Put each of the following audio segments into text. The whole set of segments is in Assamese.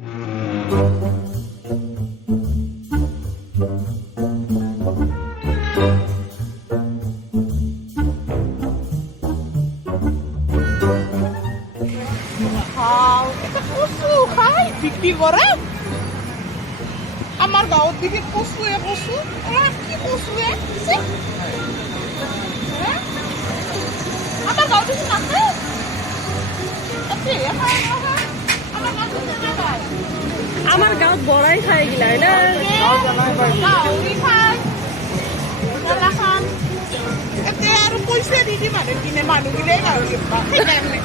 কচু খাই বিক্ৰি কৰে আমাৰ গাঁৱত দেখি কচু কি কচু আমাৰ গাঁৱত দেখি নাখায় আমাৰ গাঁৱত বড়াই খাই গিলা না গাহৰি খায় খান এতিয়া আৰু পইচা দি মানুহ কিনে মানুহগিলাই গাহৰি সেইকাৰণে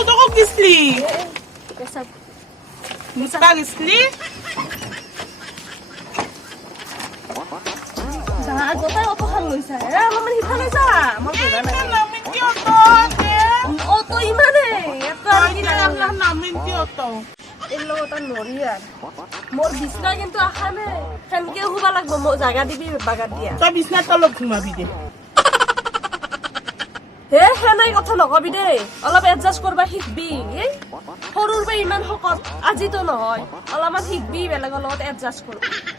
Doko gisli. Musta gisli? Jangan kota auto hal loisa. Laman hitan loisa. Mau gimana? Namin ti auto. Auto imane. Kita Allah namin ti auto. Elo ta norian. Mor bisna kintu akhane. Kenke huba lagbo mo jaga dibi bagat dia. Ta bisna tolok ghumabi de. হে হেনাই কথা নকবি দেই অলপ এডজাস্ট কৰবা শিকবি সৰুৰ পৰা ইমান শকত আজিতো নহয় অলপমান শিকবি বেলেগৰ লগত এডজাস্ট কৰ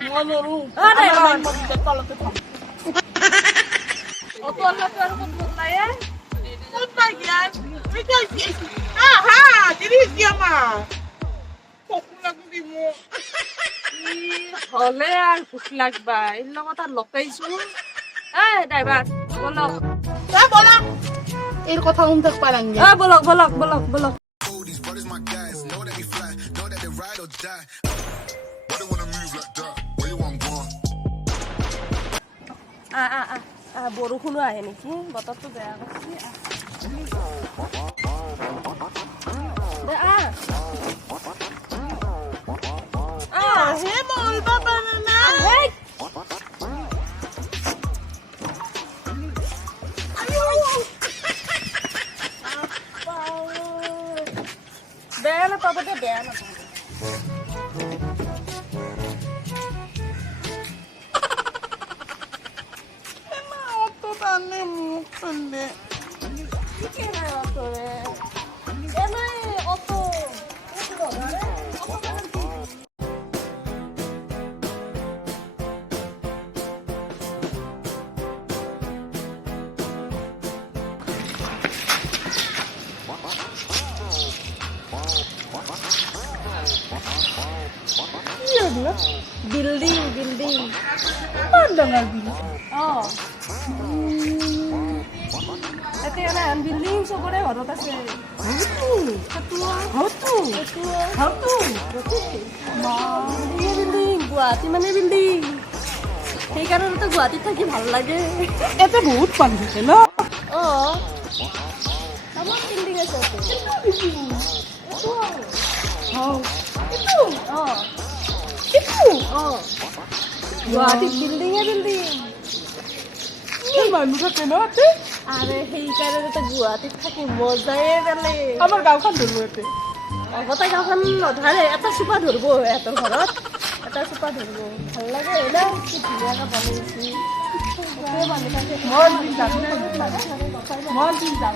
মই নৰো আৰে মই তলতে থাম অটো আলাটো আৰু কোন কোন নাই কোন নাই জ্ঞান কি হা দিদি কিয়ামা কোকু লাগু দিমু হলে আর ভুক লাগবা এর লগত আর লকাইছো ড্রাইভার বলো বলা এর কথা উনতে পারাং বলক বৰষুণো আহে নেকি বতৰটো বেয়া কৰিছে হে মল বাবা না বেয়া নাপাব দে বেয়া নাপাব অত টানে মুখ টানে কি না অত রে এনাই অত বিল্ডিং ডাঙৰ বিল্ডিং এতিয়া বিল্ডিং চবৰে ঘৰত আছে বিল্ডিং গুৱাহাটী মানে বিল্ডিং সেইকাৰণেতো গুৱাহাটীত থাকি ভাল লাগে ইয়াতে বহুত পানী থাকে ন আমাৰ বিল্ডিং আছে গুৱাহাটীত বিল্ডিং মানুহ থাকে ন আৰে সেইকাৰণেতো গুৱাহাটীত থাকি মজাই বেলেগ আমাৰ গাঁওখন ধৰিব ইয়াতে আগতে গাঁওখন নধৰে এটা চোপা ধৰিব সিহঁতৰ ঘৰত এটা চোপা ধৰিব ভাল লাগে না কি ধুনীয়াকৈ বনাইছি মই যাম